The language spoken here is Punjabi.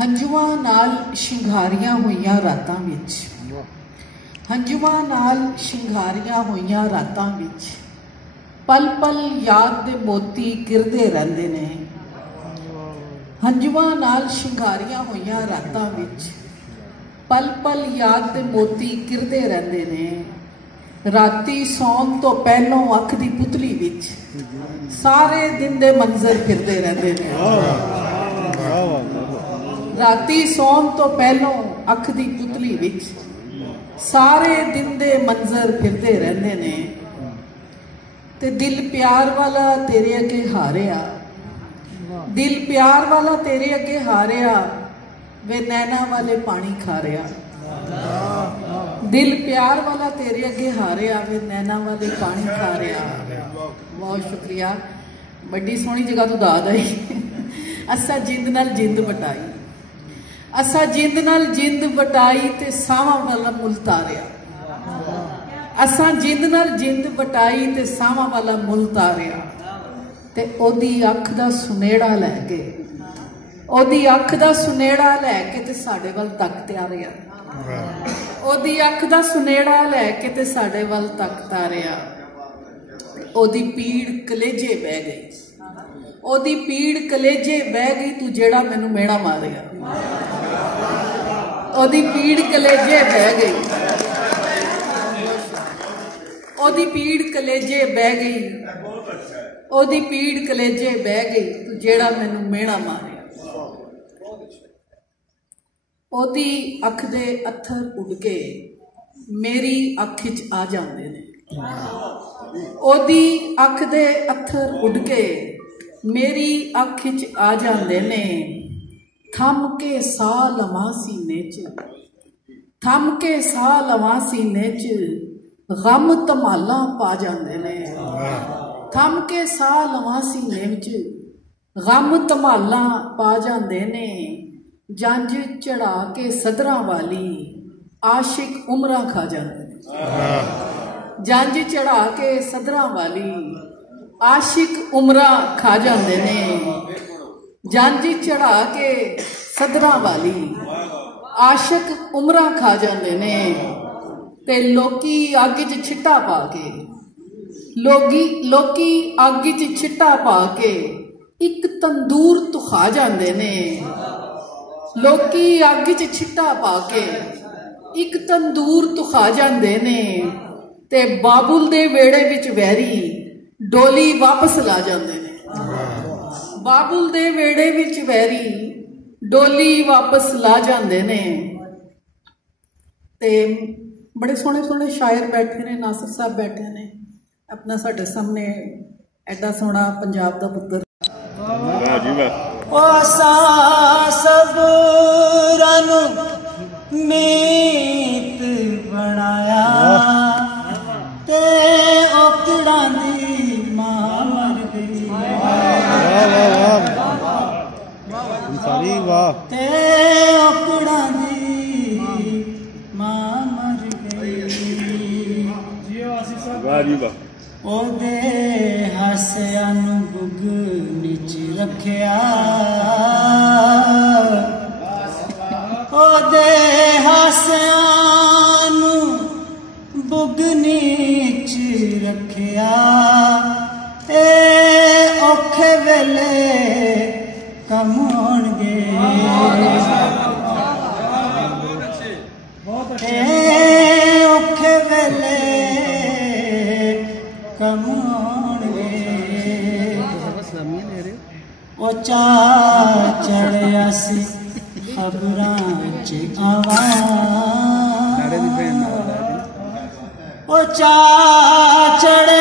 ਹੰਝੂਆਂ ਨਾਲ ਸ਼ਿੰਗਾਰੀਆਂ ਹੋਈਆਂ ਰਾਤਾਂ ਵਿੱਚ, ਹੰਝੂਆਂ ਨਾਲ ਸ਼ਿੰਗਾਰੀਆਂ ਹੋਈਆਂ ਰਾਤਾਂ ਵਿੱਚ ਪਲ ਪਲ ਯਾਦ ਦੇ ਮੋਤੀ ਗਿਰਦੇ ਰਹਿੰਦੇ ਨੇ। ਹੰਝੂਆਂ ਨਾਲ ਸ਼ਿੰਗਾਰੀਆਂ ਹੋਈਆਂ ਰਾਤਾਂ ਵਿੱਚ ਪਲ ਪਲ ਯਾਦ ਦੇ ਮੋਤੀ ਗਿਰਦੇ ਰਹਿੰਦੇ ਨੇ। ਰਾਤੀ ਸੌਣ ਤੋਂ ਪਹਿਲੋਂ ਅੱਖ ਦੀ ਪੁਤਲੀ ਵਿੱਚ ਸਾਰੇ ਦਿਨ ਦੇ ਮੰਜ਼ਰ ਫਿਰਦੇ ਰਹਿੰਦੇ ਨੇ। ਰਾਤੀ ਸੌਣ ਤੋਂ ਪਹਿਲੋਂ ਅੱਖ ਦੀ ਪੁਤਲੀ ਵਿੱਚ ਸਾਰੇ ਦਿਨ ਦੇ ਮੰਜ਼ਰ ਫਿਰਦੇ ਰਹਿੰਦੇ ਨੇ। ਤੇ ਦਿਲ ਪਿਆਰ ਵਾਲਾ ਤੇਰੇ ਅੱਗੇ ਹਾਰਿਆ, ਦਿਲ ਪਿਆਰ ਵਾਲਾ ਤੇਰੇ ਅੱਗੇ ਹਾਰਿਆ, ਵੇ ਨੈਣਾ ਵਾਲੇ ਪਾਣੀ ਖਾ ਰਿਹਾ। ਦਿਲ ਪਿਆਰ ਵਾਲਾ ਤੇਰੇ ਅੱਗੇ ਹਾਰਿਆ, ਵੇ ਨੈਣਾ ਵਾਲੇ ਪਾਣੀ ਖਾ ਰਿਹਾ। ਬਹੁਤ ਸ਼ੁਕਰੀਆ, ਵੱਡੀ ਸੋਹਣੀ ਜਗ੍ਹਾ ਤੋਂ ਦਾਦ ਆਈ। ਅਸਾਂ ਜਿੰਦ ਨਾਲ ਜਿੰਦ ਵਟਾਈ, ਅਸਾਂ ਜਿੰਦ ਨਾਲ ਜਿੰਦ ਵਟਾਈ ਤੇ ਸਾਵਾਂ ਵਾਲਾ ਮੁੱਲ ਤਾਰਿਆ। ਅਸਾਂ ਜਿੰਦ ਨਾਲ ਜਿੰਦ ਵਟਾਈ ਤੇ ਸਾਵਾਂ ਵਾਲਾ ਮੁੱਲ ਤਾਰਿਆ। ਤੇ ਉਹਦੀ ਅੱਖ ਦਾ ਸੁਨੇੜਾ ਲੈ ਕੇ, ਉਹਦੀ ਅੱਖ ਦਾ ਸੁਨੇੜਾ ਲੈ ਕੇ ਤੇ ਸਾਡੇ ਵੱਲ ਤੱਕਦਾ ਰਿਹਾ। ਉਹਦੀ ਅੱਖ ਦਾ ਸੁਨੇੜਾ ਲੈ ਕੇ ਤੇ ਸਾਡੇ ਵੱਲ ਤੱਕਦਾ ਰਿਹਾ। ਉਹਦੀ ਪੀੜ ਕਲੇਜੇ ਬਹਿ ਗਈ, ਉਹਦੀ ਪੀੜ ਕਲੇਜੇ ਬਹਿ ਗਈ, ਤੂੰ ਜਿਹੜਾ ਮੈਨੂੰ ਮਿਹਣਾ ਮਾਰਿਆ। ਉਹਦੀ ਪੀੜ ਕਲੇਜੇ ਬਹਿ ਗਈ, ਉਹਦੀ ਪੀੜ ਕਲੇਜੇ ਬਹਿ ਗਈ, ਉਹਦੀ ਪੀੜ ਕਲੇਜੇ ਬਹਿ ਗਈ, ਤੂੰ ਜਿਹੜਾ ਮੈਨੂੰ ਮਿਹਣਾ ਮਾਰਿਆ। ਉਹਦੀ ਅੱਖ ਦੇ ਅੱਥਰ ਉੱਡ ਕੇ ਮੇਰੀ ਅੱਖ 'ਚ ਆ ਜਾਂਦੇ ਨੇ। ਉਹਦੀ ਅੱਖ ਦੇ ਅੱਥਰ ਉੱਡ ਕੇ ਮੇਰੀ ਅੱਖ 'ਚ ਆ ਜਾਂਦੇ ਨੇ। ਥੰਮ ਕੇ ਸਾਹ ਲਵਾਂ ਸੀਨੇ 'ਚ, ਥੰਮ ਕੇ ਸਾਹ ਲਵਾਂ ਸੀਨੇ 'ਚ, ਗਮ ਧਮਾਲਾਂ ਪਾ ਜਾਂਦੇ ਨੇ। ਥੰਮ ਕੇ ਸਾਹ ਲਵਾਂ ਸੀਨੇ ਵਿੱਚ, ਗਮ ਧਮਾਲਾਂ ਪਾ ਜਾਂਦੇ ਨੇ। ਜੰਝ ਚੜਾ ਕੇ ਸਦਰਾਂ ਵਾਲੀ ਆਸ਼ਿਕ ਉਮਰਾਂ ਖਾ ਜਾਂਦੇ ਨੇ। ਜੰਝ ਚੜਾ ਕੇ ਸਦਰਾਂ ਵਾਲੀ ਆਸ਼ਿਕ ਉਮਰਾਂ ਖਾ ਜਾਂਦੇ ਨੇ। ਜੰਝ ਚੜਾ ਕੇ ਸਦਰਾਂ ਵਾਲੀ ਆਸ਼ਿਕ ਉਮਰਾਂ ਖਾ ਜਾਂਦੇ ਨੇ। ਤੇ ਲੋਕੀ ਅੱਗ 'ਚ ਛਿੱਟਾ ਪਾ ਕੇ, ਲੋਕੀ ਅੱਗ 'ਚ ਛਿੱਟਾ ਪਾ ਕੇ ਇੱਕ ਤੰਦੂਰ ਤੁਖਾ ਜਾਂਦੇ ਨੇ। ਲੋਕੀ ਅੱਗ 'ਚ ਛਿੱਟਾ ਪਾ ਕੇ ਇੱਕ ਤੰਦੂਰ ਤੁਖਾ ਜਾਂਦੇ ਨੇ। ਤੇ ਬਾਬੁਲ ਦੇ ਵਿਹੜੇ ਵਿੱਚ ਵੈਰੀ ਡੋਲੀ ਵਾਪਸ ਲਾ ਜਾਂਦੇ ਨੇ। ਬਾਬੁਲ ਦੇ ਵਿਹੜੇ ਵਿੱਚ ਵੈਰੀ ਡੋਲੀ ਵਾਪਸ ਲਾ ਜਾਂਦੇ ਨੇ। ਤੇ ਬੜੇ ਸੋਹਣੇ ਸੋਹਣੇ ਸ਼ਾਇਰ ਬੈਠੇ ਨੇ, ਨਾਸਰ ਸਾਹਿਬ ਬੈਠੇ ਨੇ ਆਪਣਾ ਸਾਡੇ ਸਾਹਮਣੇ, ਐਡਾ ਸੋਹਣਾ ਪੰਜਾਬ ਦਾ ਪੁੱਤਰ। ਅਸਾਂ ਸਬਰਾਂ ਨੂੰ ਮੀਤ ਬਣਾਇਆ ਤੇ ਔਕੜਾਂ ਦੀ ਮਾਂ ਮਰ ਗਈ। ਸਾਰੀ ਵਾਹ। ਤੇ ਔਕੜਾਂ ਦੀ ਮਾਂ ਮਰ ਗਈ। ਵਾਹ ਜੀ ਵਾਹ। ਉਹਦੇ ਹਾਸਿਆਂ ਨੂੰ ਬੁੱਗਨ 'ਚ ਰੱਖਿਆ, ਉਹਦੇ ਹਾਸਿਆਂ ਨੂੰ ਬੁੱਗਨ 'ਚ ਰੱਖਿਆ। ਤੇ ਔਖੇ ਵੇਲੇ ਕੰਮ ਆਉਣਗੇ, ਤੇ ਔਖੇ ਵੇਲੇ ਕੰਮ ਆਉਣਗੇ। ਉਹ ਚਾਅ ਚੜਿਆ ਸੀ ਖਬਰਾਂ 'ਚ ਆਵਾਂ, ਉਹ ਚਾਅ ਚੜਿਆ